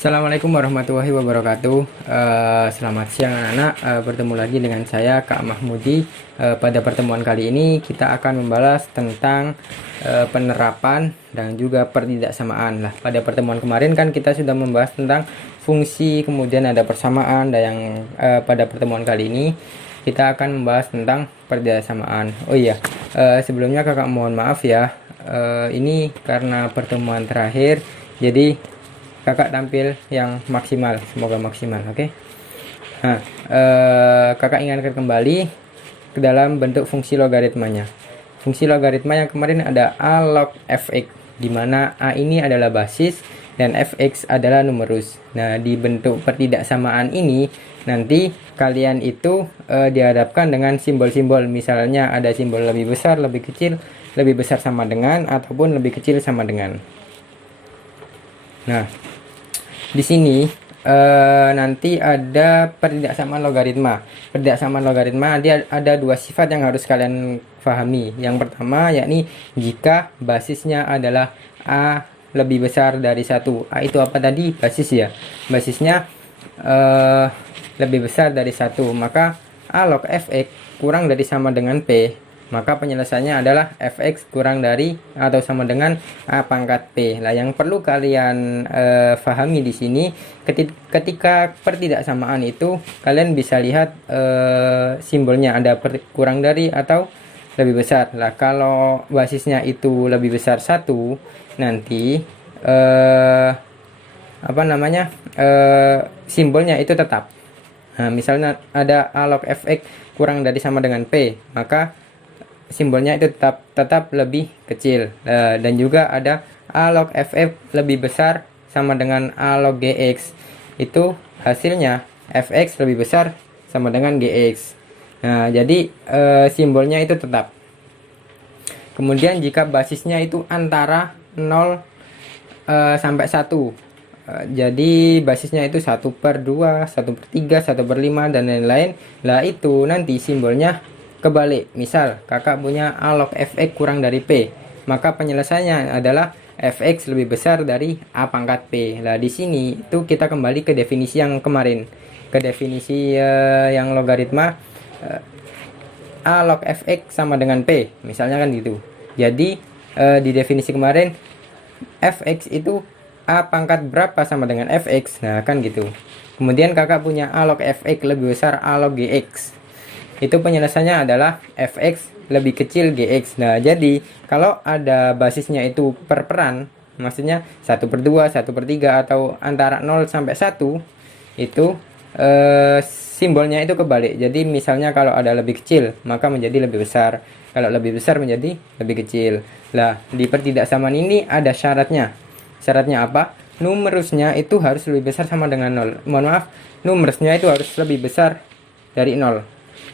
Assalamualaikum warahmatullahi wabarakatuh. Selamat siang anak-anak. Bertemu lagi dengan saya Kak Mahmudi. Pada pertemuan kali ini kita akan membahas tentang penerapan dan juga pertidaksamaan. Lah, pada pertemuan kemarin kan kita sudah membahas tentang fungsi, kemudian ada persamaan, dan yang pada pertemuan kali ini kita akan membahas tentang pertidaksamaan. Oh iya, sebelumnya kakak mohon maaf ya. Ini karena pertemuan terakhir, jadi kakak tampil yang maksimal, semoga maksimal. Oke. Nah, kakak ingatkan kembali ke dalam bentuk fungsi logaritmanya. Fungsi logaritma yang kemarin ada a log fx, di mana a ini adalah basis dan fx adalah numerus. Nah, di bentuk pertidaksamaan ini nanti kalian itu dihadapkan dengan simbol-simbol. Misalnya ada simbol lebih besar, lebih kecil, lebih besar sama dengan, ataupun lebih kecil sama dengan. Nah, di sini nanti ada pertidaksamaan logaritma. Pertidaksamaan logaritma dia ada dua sifat yang harus kalian pahami. Yang pertama yakni jika basisnya adalah a lebih besar dari 1. A itu apa tadi? Basis ya. Basisnya lebih besar dari 1, maka a log fx kurang dari sama dengan p. Maka penyelesaiannya adalah fx kurang dari atau sama dengan a pangkat p. Nah, yang perlu kalian pahami di sini, ketika pertidaksamaan itu kalian bisa lihat simbolnya ada kurang dari atau lebih besar. Lah, kalau basisnya itu lebih besar 1, nanti simbolnya itu tetap. Nah, misalnya ada a log fx kurang dari sama dengan p, maka simbolnya itu tetap lebih kecil. Dan juga ada a log ff lebih besar sama dengan a log gx, itu hasilnya fx lebih besar sama dengan gx. Nah, jadi simbolnya itu tetap. Kemudian jika basisnya itu antara 0 sampai 1, jadi basisnya itu 1/2, 1/3, 1/5, dan lain-lain. Lah, itu nanti simbolnya kebalik. Misal kakak punya a log fx kurang dari p, maka penyelesaiannya adalah fx lebih besar dari a pangkat p. Nah, di sini itu kita kembali ke definisi yang kemarin, ke definisi yang logaritma a log fx sama dengan p, misalnya kan gitu. Jadi di definisi kemarin fx itu a pangkat berapa sama dengan fx, nah kan gitu. Kemudian kakak punya a log fx lebih besar a log gx, itu penyelesaiannya adalah fx lebih kecil gx. Nah, jadi kalau ada basisnya itu perperan, maksudnya 1/2, 1/3, atau antara 0 sampai 1, itu simbolnya itu kebalik. Jadi misalnya kalau ada lebih kecil, maka menjadi lebih besar. Kalau lebih besar menjadi lebih kecil. Nah, di pertidaksamaan ini ada syaratnya. Syaratnya apa? Numerusnya itu harus lebih besar sama dengan 0. Mohon maaf, numerusnya itu harus lebih besar dari 0.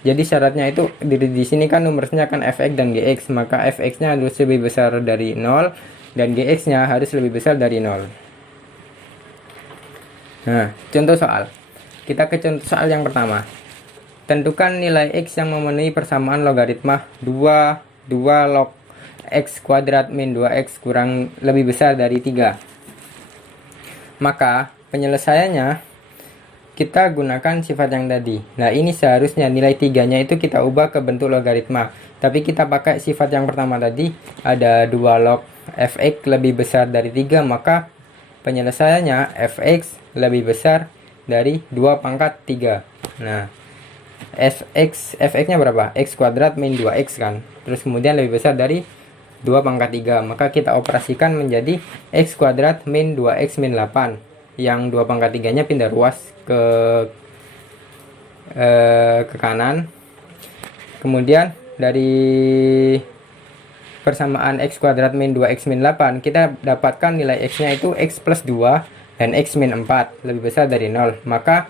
Jadi syaratnya itu di sini kan numerusnya kan fx dan gx, maka fx-nya harus lebih besar dari 0 dan gx-nya harus lebih besar dari 0. Nah, contoh soal. Kita ke contoh soal yang pertama. Tentukan nilai x yang memenuhi persamaan logaritma 2 log x kuadrat min 2x kurang lebih besar dari 3. Maka penyelesaiannya kita gunakan sifat yang tadi. Nah, ini seharusnya nilai 3-nya itu kita ubah ke bentuk logaritma. Tapi kita pakai sifat yang pertama tadi, ada 2 log fx lebih besar dari 3, maka penyelesaiannya fx lebih besar dari 2 pangkat 3. Nah, fx-nya berapa? X kuadrat min 2x kan. Terus kemudian lebih besar dari 2 pangkat 3. Maka kita operasikan menjadi x kuadrat min 2x min 8. Yang 2 pangkat 3-nya pindah ruas ke kanan. Kemudian dari persamaan x kuadrat min 2x min 8, kita dapatkan nilai x-nya itu x plus 2 dan x min 4 lebih besar dari 0. Maka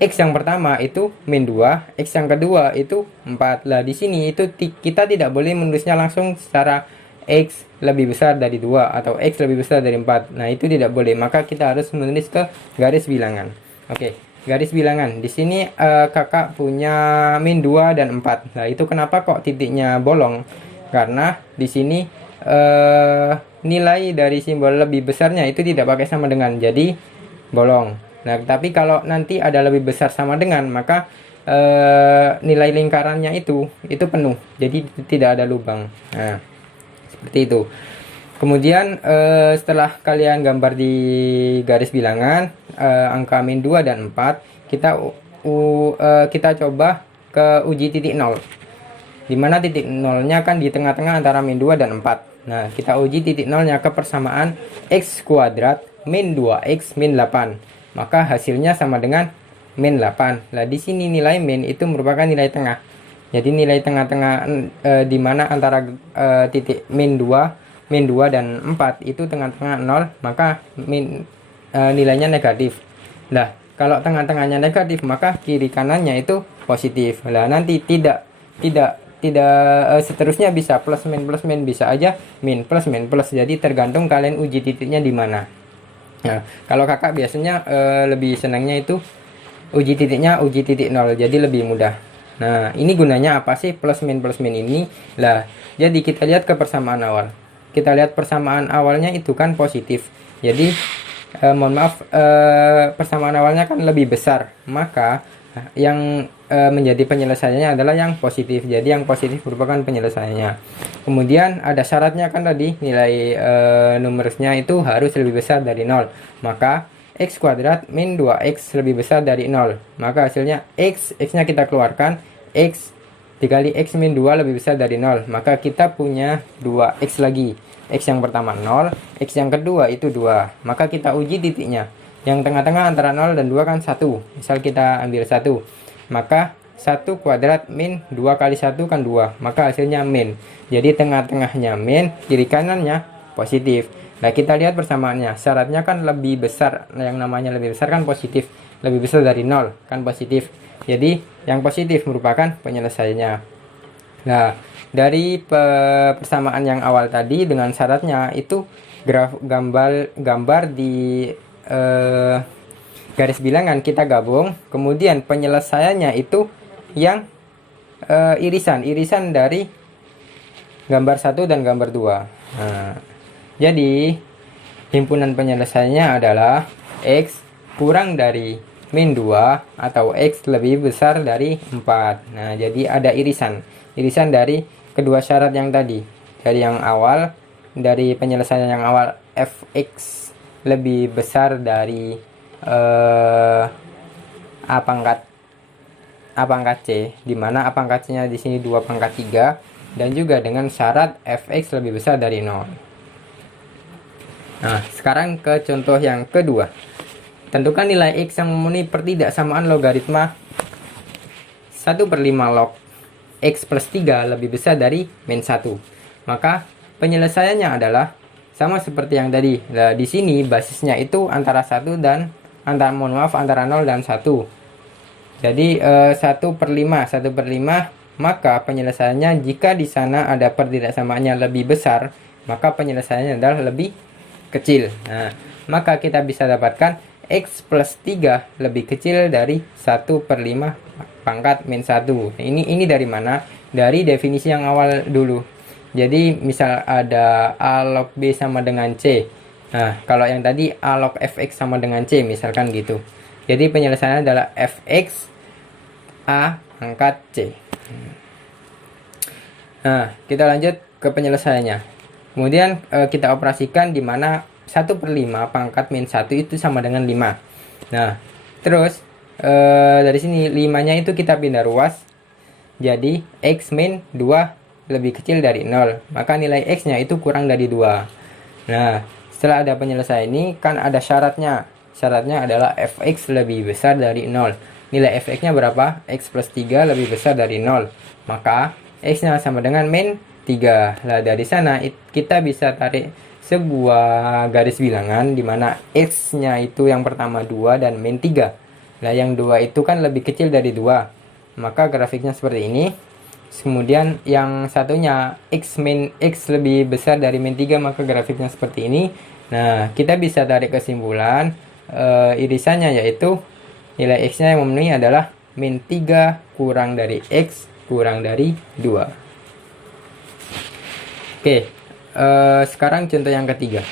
x yang pertama itu min 2, x yang kedua itu 4. Lah, di sini itu kita tidak boleh menulisnya langsung secara x lebih besar dari 2 atau x lebih besar dari 4. Nah, itu tidak boleh. Maka kita harus menulis ke garis bilangan. Oke, garis bilangan. Di sini kakak punya min 2 dan 4. Nah, itu kenapa kok titiknya bolong? Karena di sini nilai dari simbol lebih besarnya itu tidak pakai sama dengan. Jadi bolong. Nah, tapi kalau nanti ada lebih besar sama dengan, maka nilai lingkarannya itu penuh, jadi tidak ada lubang. Nah, seperti itu. Kemudian setelah kalian gambar di garis bilangan angka min 2 dan 4, kita coba ke uji titik 0, dimana titik nolnya kan di tengah-tengah antara min 2 dan 4. Nah, kita uji titik nolnya ke persamaan x kuadrat min 2x min 8, maka hasilnya sama dengan min 8. Nah, di sini nilai min itu merupakan nilai tengah. Jadi nilai tengah-tengah di mana antara titik min 2 dan 4 itu tengah-tengah 0, maka nilainya negatif. Nah, kalau tengah-tengahnya negatif, maka kiri kanannya itu positif. Nah, nanti tidak seterusnya bisa plus min, bisa aja min plus. Jadi tergantung kalian uji titiknya di mana. Nah, kalau kakak biasanya lebih senangnya itu uji titiknya uji titik 0, jadi lebih mudah. Nah, ini gunanya apa sih plus min ini? Lah, jadi kita lihat ke persamaan awal. Kita lihat persamaan awalnya itu kan positif. Jadi mohon maaf, persamaan awalnya kan lebih besar, maka yang menjadi penyelesaiannya adalah yang positif. Jadi yang positif merupakan penyelesaiannya. Kemudian ada syaratnya kan tadi, nilai numerusnya itu harus lebih besar dari 0. Maka x kuadrat min 2x lebih besar dari 0. Maka hasilnya x-nya kita keluarkan, x dikali x min 2 lebih besar dari 0. Maka kita punya 2x lagi. X yang pertama 0, x yang kedua itu 2. Maka kita uji titiknya. Yang tengah-tengah antara 0 dan 2 kan 1. Misal kita ambil 1. Maka 1 kuadrat min 2 kali 1 kan 2. Maka hasilnya min. Jadi tengah-tengahnya min, kiri kanannya positif. Nah, kita lihat persamaannya. Syaratnya kan lebih besar. Yang namanya lebih besar kan positif. Lebih besar dari 0 kan positif. Jadi yang positif merupakan penyelesaiannya. Nah, dari persamaan yang awal tadi dengan syaratnya itu gambar di garis bilangan kita gabung, kemudian penyelesaiannya itu yang irisan dari gambar 1 dan gambar 2. Nah, jadi himpunan penyelesaiannya adalah x kurang dari min 2 atau x lebih besar dari 4. Nah, jadi ada irisan dari kedua syarat yang tadi. Dari yang awal, dari penyelesaian yang awal, fx lebih besar dari a pangkat c, dimana a pangkat c nya di sini 2 pangkat 3, dan juga dengan syarat fx lebih besar dari 0. Nah, sekarang ke contoh yang kedua. Tentukan nilai x yang memenuhi pertidaksamaan logaritma 1/5 log x plus 3 lebih besar dari min 1. Maka penyelesaiannya adalah sama seperti yang tadi. Nah, di sini basisnya itu antara 1 dan antara 0 dan 1. Jadi 1/5, maka penyelesaiannya jika di sana ada pertidaksamaannya lebih besar, maka penyelesaiannya adalah lebih kecil. Nah, maka kita bisa dapatkan x plus 3 lebih kecil dari 1/5 pangkat min 1. Ini dari mana? Dari definisi yang awal dulu. Jadi misal ada a log b sama dengan c. Nah, kalau yang tadi a log fx sama dengan c, misalkan gitu. Jadi penyelesaiannya adalah fx a pangkat c. Nah, kita lanjut ke penyelesaiannya. Kemudian kita operasikan di mana 1/5 pangkat min 1 itu sama dengan 5. Nah, terus dari sini 5-nya itu kita pindah ruas. Jadi x min 2 lebih kecil dari 0. Maka nilai x-nya itu kurang dari 2. Nah, setelah ada penyelesaian ini kan ada syaratnya. Syaratnya adalah fx lebih besar dari 0. Nilai fx-nya berapa? X plus 3 lebih besar dari 0. Maka x-nya sama dengan min 3. Nah, dari sana kita bisa tarik sebuah garis bilangan di mana x-nya itu yang pertama 2 dan min 3. Nah, yang 2 itu kan lebih kecil dari 2. Maka grafiknya seperti ini. Kemudian yang satunya x lebih besar dari min 3, maka grafiknya seperti ini. Nah, kita bisa tarik kesimpulan irisannya yaitu nilai x-nya yang memenuhi adalah min 3 kurang dari x kurang dari 2. Oke, sekarang contoh yang ketiga.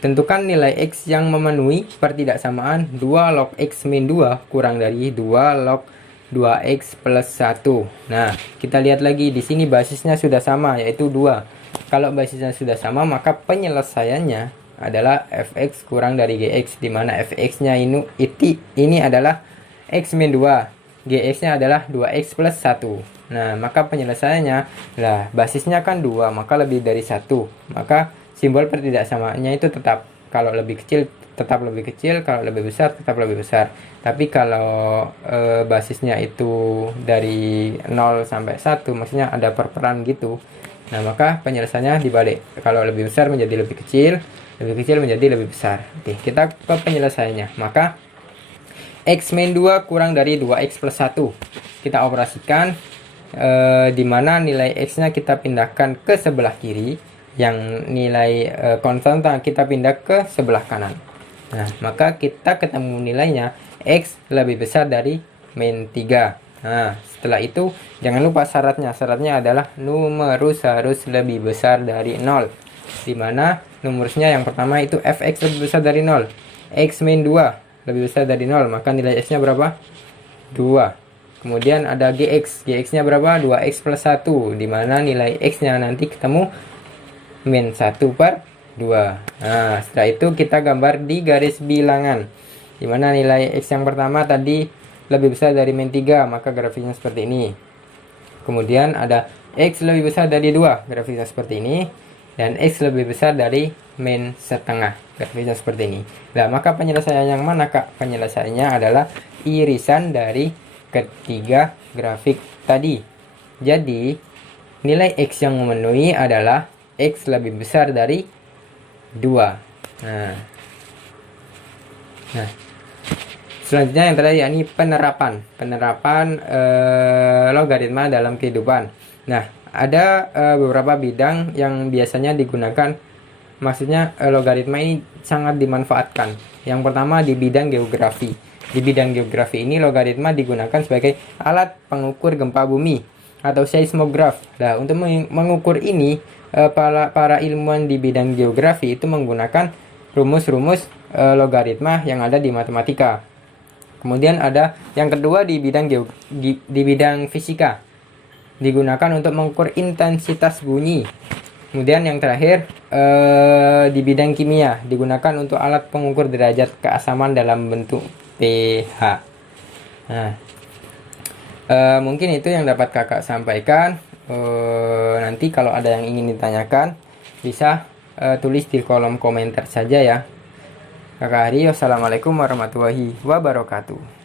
tentukan nilai X yang memenuhi pertidaksamaan 2 log X min 2 kurang dari 2 log 2X plus 1. Nah, kita lihat lagi di sini basisnya sudah sama, yaitu 2. Kalau basisnya sudah sama, maka penyelesaiannya adalah fx kurang dari gx, di mana fx-nya ini adalah x min 2, gx-nya adalah 2x plus 1. Nah, maka penyelesaiannya lah basisnya kan 2, maka lebih dari 1. Maka simbol pertidaksamaannya itu tetap, kalau lebih kecil tetap lebih kecil, kalau lebih besar tetap lebih besar. Tapi kalau basisnya itu dari 0 sampai 1, maksudnya ada perperan gitu. Nah, maka penyelesaiannya dibalik. Kalau lebih besar menjadi lebih kecil menjadi lebih besar. Oke, kita ke penyelesaiannya. Maka x min 2 kurang dari 2x plus 1. Kita operasikan, di mana nilai x-nya kita pindahkan ke sebelah kiri, yang nilai konstanta kita pindah ke sebelah kanan. Nah, maka kita ketemu nilainya x lebih besar dari min 3. Nah, setelah itu jangan lupa syaratnya. Syaratnya adalah numerus harus lebih besar dari 0. Dimana numerusnya yang pertama itu fx lebih besar dari 0. X min 2 lebih besar dari 0. Maka nilai x-nya berapa? 2. Kemudian ada gx. Gx-nya berapa? 2x plus 1. Dimana nilai x-nya nanti ketemu min 1 per 2. Nah, setelah itu kita gambar di garis bilangan. Dimana nilai x yang pertama tadi lebih besar dari min 3, maka grafiknya seperti ini. Kemudian ada x lebih besar dari 2, grafiknya seperti ini. Dan x lebih besar dari min setengah, grafiknya seperti ini. Nah, maka penyelesaian yang mana, Kak? Penyelesaiannya adalah irisan dari ketiga grafik tadi. Jadi, nilai x yang memenuhi adalah x lebih besar dari 2. Nah, selanjutnya yang terakhir yakni penerapan logaritma dalam kehidupan. Nah, ada beberapa bidang yang biasanya digunakan, maksudnya logaritma ini sangat dimanfaatkan. Yang pertama di bidang geografi. Di bidang geografi ini logaritma digunakan sebagai alat pengukur gempa bumi atau seismograf. Nah, untuk mengukur ini para ilmuwan di bidang geografi itu menggunakan rumus-rumus logaritma yang ada di matematika. Kemudian ada yang kedua di bidang fisika, digunakan untuk mengukur intensitas bunyi. Kemudian yang terakhir di bidang kimia, digunakan untuk alat pengukur derajat keasaman dalam bentuk pH. Nah, mungkin itu yang dapat kakak sampaikan. Nanti kalau ada yang ingin ditanyakan, bisa tulis di kolom komentar saja ya. Kakak Hari, wassalamualaikum warahmatullahi wabarakatuh.